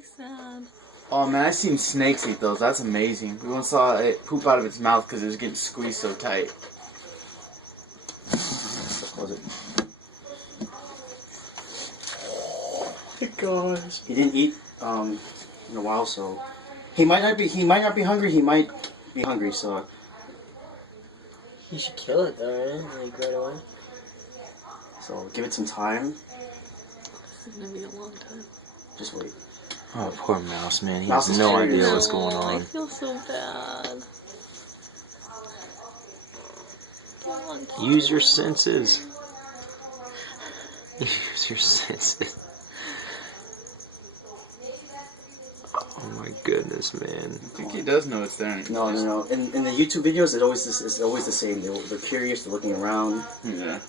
really sad. Oh man, I seen snakes eat those. That's amazing. We once saw it poop out of its mouth because it was getting squeezed so tight. Close it. Oh my gosh. He didn't eat in a while, so he might not be hungry. He might be hungry, so You should kill it though, right? Like right away. So give it some time. This is gonna be a long time. Just wait. Oh, poor Mouse, man. He Mouse has is no curious. idea what's going I on. feel so bad. Don't want to. Use your senses. Use your senses. Oh my goodness, man. I think he does know it's there. No. In the YouTube videos, it's always the same. They're curious. They're looking around. Yeah.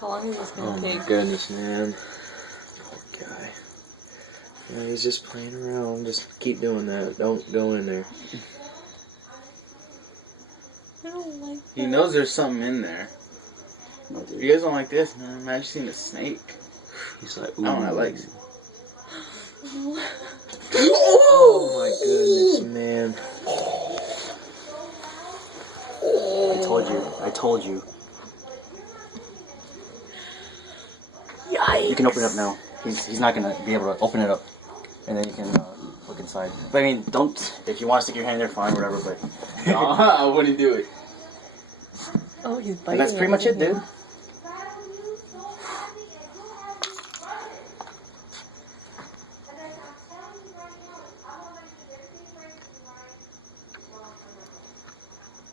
How long is this Oh gonna my take? goodness, man. Poor guy. Yeah, he's just playing around. Just keep doing that. Don't go in there. I don't like that. He knows there's something in there. No, dude. You guys don't like this, man. Imagine seeing a snake. He's like, I don't know, I like it. oh my goodness, man. I told you. Yikes. You can open it up now. He's not gonna be able to open it up, and then you can look inside. But I mean, don't. If you want to stick your hand in there, fine, whatever. But No, I wouldn't do it. Oh, he's biting. and that's pretty much it, dude.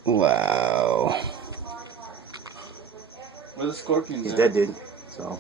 Wow. Where the scorpions He's at? dead, dude. So.